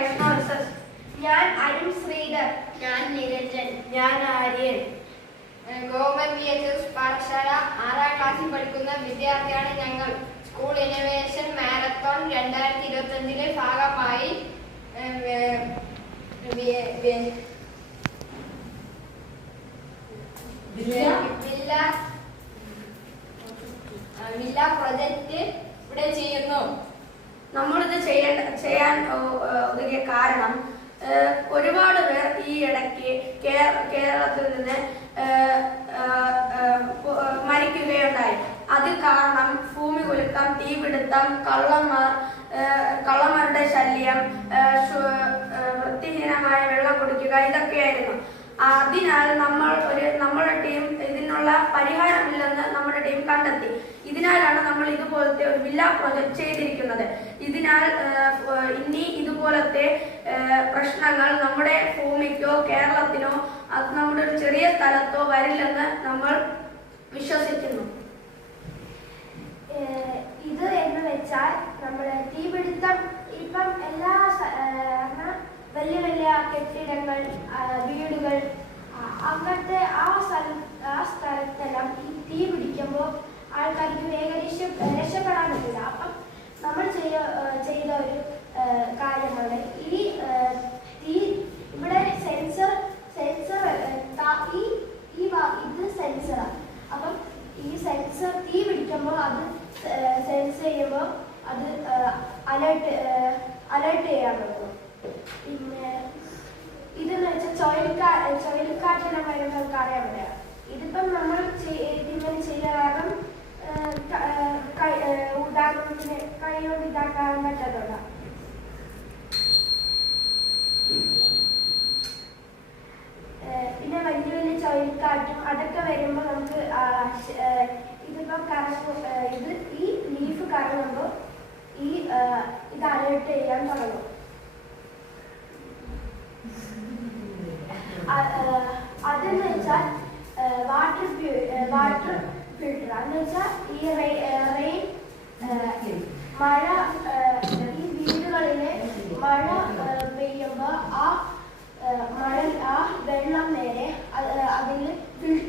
വൈഷ്ണവ്. ഞാൻ അരുൺ ശ്രീധർ. ഞാൻ നിരഞ്ജൻ. ഞാൻ ആര്യൻ. ഗവൺമെന്റ് VHS പാഠശാല 6ാം ക്ലാസ്സിൽ പഠിക്കുന്ന വിദ്യാർത്ഥിയാണ് ഞങ്ങൾ. സ്കൂൾ ഇന്നോവേഷൻ മാരത്തോൺ 2025 ഭാഗമായി വില്ല പ്രൊജക്ട് ഇവിടെ ചെയ്യുന്നു. നമ്മളിത് ചെയ്യാൻ ഒതുങ്ങിയ കാരണം ഒരുപാട് പേർ ഈ ഇടയ്ക്ക് കേരളത്തിൽ നിന്ന് മരിക്കുകയുണ്ടായി. അത് കാരണം ഭൂമി കുലുക്കം, തീപിടുത്തം, കള്ളന്മാരുടെ ശല്യം, വൃത്തിഹീനമായ വെള്ളം കുടിക്കുക, ഇതൊക്കെയായിരുന്നു. അതിനാൽ നമ്മുടെ ടീം ഇതിനുള്ള പരിഹാരമില്ലെന്ന് നമ്മുടെ ടീം കണ്ടെത്തി. ഇതിനാലാണ് നമ്മൾ ഇതുപോലത്തെ ഒരു വില്ല പ്രൊജക്ട് ചെയ്തിരിക്കുന്നത്. ഇതിനാൽ ഇനി ഇതുപോലത്തെ പ്രശ്നങ്ങൾ നമ്മുടെ ഭൂമിക്കോ കേരളത്തിനോ നമ്മുടെ ഒരു ചെറിയ സ്ഥലത്തോ വരില്ലെന്ന് നമ്മൾ വിശ്വസിക്കുന്നു. ഇത് എന്ന് വെച്ചാൽ നമ്മുടെ തീപിടുത്തം ഇപ്പം എല്ലാ വലിയ വലിയ കെട്ടിടങ്ങൾ, വീടുകൾ, അങ്ങനത്തെ ആ സ്ഥലത്തെല്ലാം ഈ തീ പിടിക്കുമ്പോൾ ആൾക്കാർക്ക് വേഗം രക്ഷപ്പെടാൻ പറ്റില്ല. അപ്പം നമ്മൾ ചെയ്ത ഒരു കാര്യമാണ് ഈ തീ ഇവിടെ സെൻസർ ഇത് സെൻസറാണ്. അപ്പം ഈ സെൻസർ തീ പിടിക്കുമ്പോൾ അത് സെൻസ് ചെയ്യുമ്പോൾ അത് അലേർട്ട് ചെയ്യാൻ പറ്റും. പിന്നെ ഇതെന്ന് വെച്ചാൽ ചുഴലിക്കാറ്റിനെ വരുമ്പോൾ അറിയാൻ പറ്റുക. ഇതിപ്പം നമ്മൾ ഇതിങ്ങനെ ചെയ്യുക കാരണം ഉദാഹരണത്തിന് കൈകൊണ്ട് ഇതാക്കാൻ പറ്റാത്തതുള്ള. പിന്നെ വലിയ വലിയ ചുഴലിക്കാറ്റും അതൊക്കെ വരുമ്പോൾ നമുക്ക് ഇതിപ്പം ഈ ലീഫ് കറങ്ങുമ്പോൾ ഇത് അലേർട്ട് ചെയ്യാൻ തുടങ്ങും. അതെന്ന് വെച്ചാൽ വാട്ടർ ഫിൽട്ടർ എന്ന് വെച്ചാൽ ഈ റെയിൻ മഴ ഈ വീടുകളിലെ മഴ പെയ്യുമ്പോൾ ആ വെള്ളം നേരെ അതിൽ ഫിൽട്ടർ